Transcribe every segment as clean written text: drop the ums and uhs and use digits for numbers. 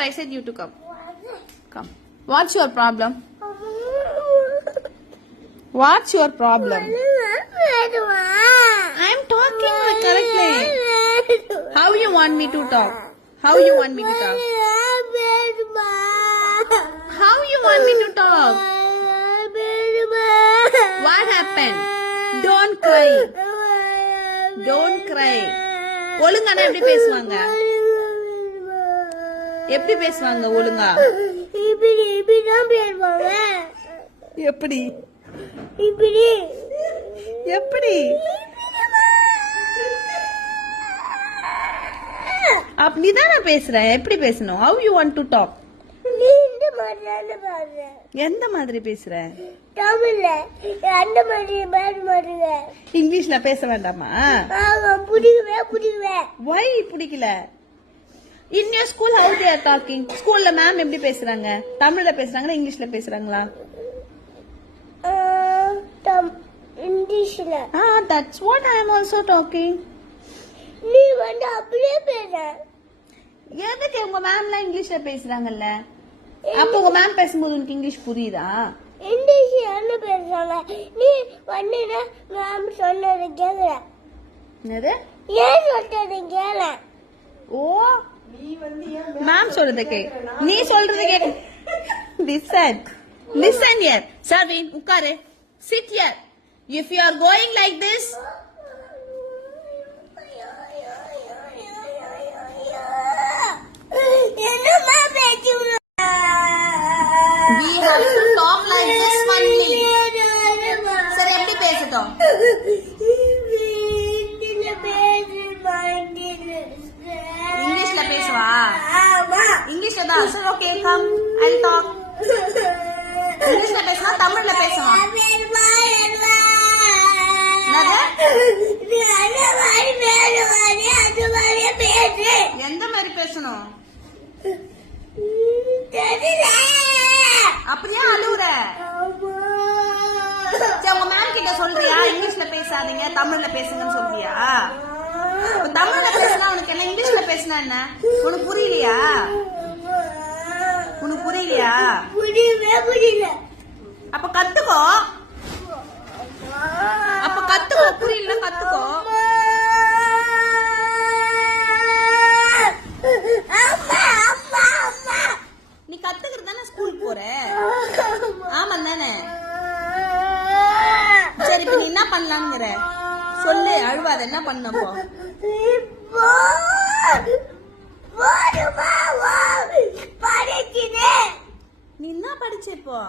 here. I said you to come. Come. What's your problem? What's your problem? I'm talking correctly. How you want me to talk? How you want me to talk? How you want me to talk? What happened? Don't cry. Don't cry. ஒழுங்கானா எப்படி பேசுவாங்க? எப்படி பேசுவாங்க ஒழுங்கா? இப்படி தான் பேசுவாங்க. எப்படி? இப்படி. எப்படி? அப்படி தான பேசுறேன். எப்படி பேசணும்? How you want to talk? எந்த மாதிரி பேசுற? தமிழ்ல. அந்த மாதிரி பேசுறீங்க. இங்கிலீஷ்ல பேச வேண்டாமா? புடிக்கவே. Why புடிக்கல? In your school how they are talking? ஸ்கூல்ல மேம் எப்படி பேசுறாங்க? தமிழ்ல பேசுறாங்களா இங்கிலீஷ்ல பேசுறாங்களா? இங்கிலீஷ்ல. That's what I am also talking. நீ வந்து அப்படியே பேச. எதுக்கு உங்க மேம்லாம் இங்கிலீஷ்ல பேசுறாங்கல்ல? அப்ப உங்க மேம் பேசும்போது உனக்கு இங்கிலீஷ் புரியுதா? இங்கிலீஷ் என்ன பேசுறாங்க? நீ வந்தீனா மேம் சொன்னது கேக்குற. என்னது? ஏன் சொல்றது கேள. ஓ நீ வந்து மேம் சொல்றத கேக்க. நீ சொல்றத கேக்க. Listen here. Sarvin, உட்காரு. Sit here. If you are going like this, we have to talk like this only. சரி எப்படி பேசட்டும்? இங்கிலீஷ்ல பேசுவா? இங்கிலீஷ்ல தான். சரி ஓகே கம் I'll talk. இங்கிலீஷ்ல பேசுனா தமிழ்ல பேசுவா? எந்த மாதிரி பேசணும்? அப்படியே அழுவுற? சரி உங்க மேம் கிட்ட சொல்றியா இங்கிலீஷ்ல பேசாதீங்க தமிழ்ல பேசுங்கன்னு சொல்றியா? தமிழ்ல பேசினா உனக்கு என்ன இங்கிலீஷ்ல பேசினா என்ன? உனக்கு புரியலையா? உனக்கு புரியலையா? புரியல. அப்ப கத்துக்கோ. புரியல கத்துக்கோ. நீ கத்துக்கிறது தானே ஸ்கூல் போற? ஆமா தானே? சரி இப்ப நீ என்ன பண்ணலாம்ங்கிற சொல்லு. அழுவாத. என்ன பண்ணப்போ? நீ என்ன படிச்ச இப்போ?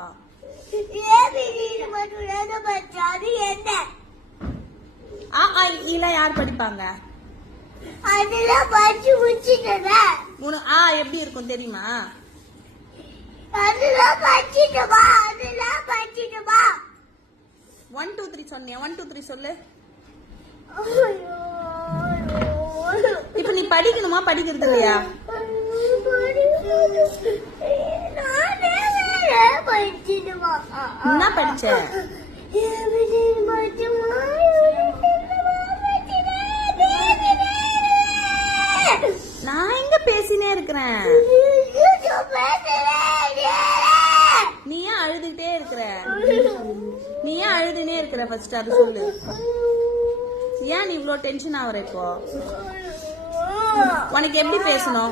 யார் படிப்பாங்க? அதெல்லாம் படிச்சு முடிச்சிட்டேன். எப்படி இருக்கும் தெரியுமா? அதெல்லாம் படிச்சிட்டமா. 1 2 3 சொன்னியா? 1 2 3 சொல்லு. இப்ப நீ படிக்கணுமா படிக்கிறது இல்லையா? என்ன படிச்ச? நான் எங்க பேசினே இருக்கிறேன்? நீ ஏன் அழுதுட்டே இருக்கிற? ஃபர்ஸ்ட் அது சொல்லு. ஏன் நீ இவ்ளோ டென்ஷன் ஆவற இப்போ? உனக்கு எப்படி பேசணும்?